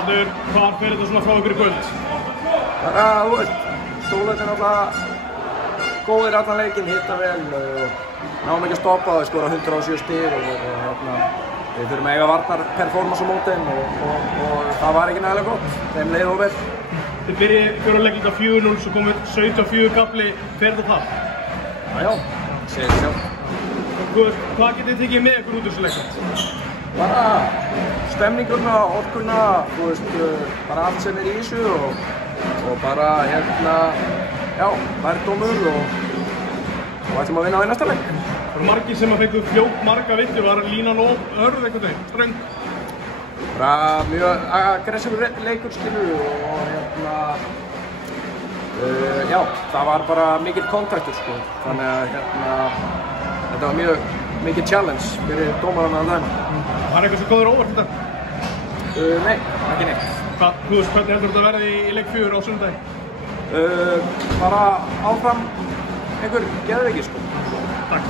Haraldur, hvar fer þetta svona frá ykkur í kvöld? Bara, þú veist, Stúlarnir náttúrulega góðir allan leikinn, hitta vel og náum ekki að stoppa það, skora 107 stig og við þurfum að eiga varnar performance á mótin og það var ekki nægilega gott, þeim leið og vel. Þið byrjið fjóruleiklinga 4-0, svo komið 17-4 gafli, fer þetta það? Já, segir sjá. Hvað getið þið tekið með ykkur út úr þessu leiknum? Bara stemninguna, orkuna, þú veist, bara allt sem í þessu og bara já, lærdómur og ætlum að vinna á í næsta leik. Það eru margir sem að fengu fljótt marga villu, var línan og hörð einhvern veginn, ströng? Bara mjög aggressífur leikur, skilur og já, það var bara mikill kontaktur, sko, þannig að þetta var mjög mikið challenge fyrir dómarana að dæma. Var eitthvað sem góður óvart þetta? Nei, ekki neitt. Þú veist, hvernig heldur þetta verði í leik 4 á sunnudaginn? Bara áfram einhver geðveiki, sko. Takk.